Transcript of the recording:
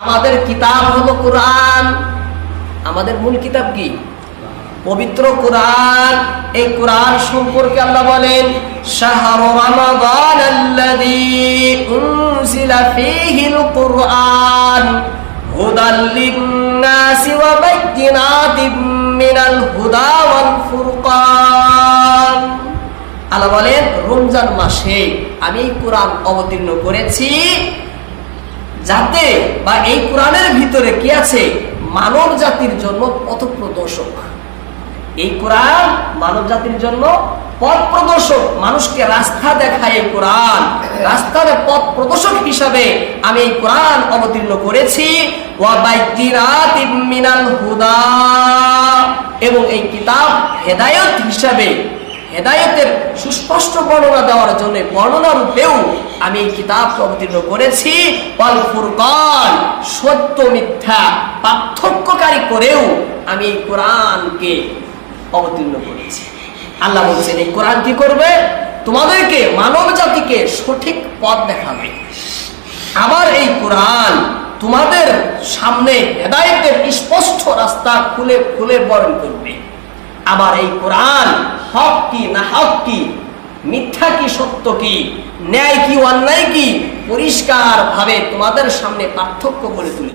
আমাদের কিতাব হলো কোরআন। আমাদের মূল কিতাব কি? পবিত্র কোরআন। এই কোরআন সম্পর্কে আল্লাহ বলেন আল্লাহ বলেন, রমজান মাসে আমি কোরআন অবতীর্ণ করেছি যাতে বা এই কোরআনের ভিতরে কি আছে? মানব জাতির জন্য পথ প্রদর্শক এই কোরআন মানব জাতির জন্য পথ প্রদর্শক মানুষকে রাস্তা দেখায় এই কোরআন। রাস্তার পথ প্রদর্শক হিসাবে আমি এই কোরআন অবতীর্ণ করেছি। এবং এই কিতাব হেদায়েত হিসাবে হেদায়েতের সুস্পষ্ট বর্ণনা দেওয়ার জন্য বর্ণনা রূপেও আমি এই কিতাবকে অবতীর্ণ করেছি। সত্য মিথ্যা পার্থক্যকারী করেও আমি এই কোরআনকে অবতীর্ণ করেছি। আল্লাহ বলছেন, এই কোরআন কি করবে? তোমাদেরকে মানব জাতিকে সঠিক পথ দেখাবে। আমার এই কোরআন তোমাদের সামনে হেদায়েতের স্পষ্ট রাস্তা খুলে খুলে বরণ করবে। আবার এই কোরআন হক কি না হক কি? মিথ্যা কি, সত্য কি? ন্যায় কি, অন্যায় কি? পরিষ্কার ভাবে তোমাদের সামনে পার্থক্য করে তুলে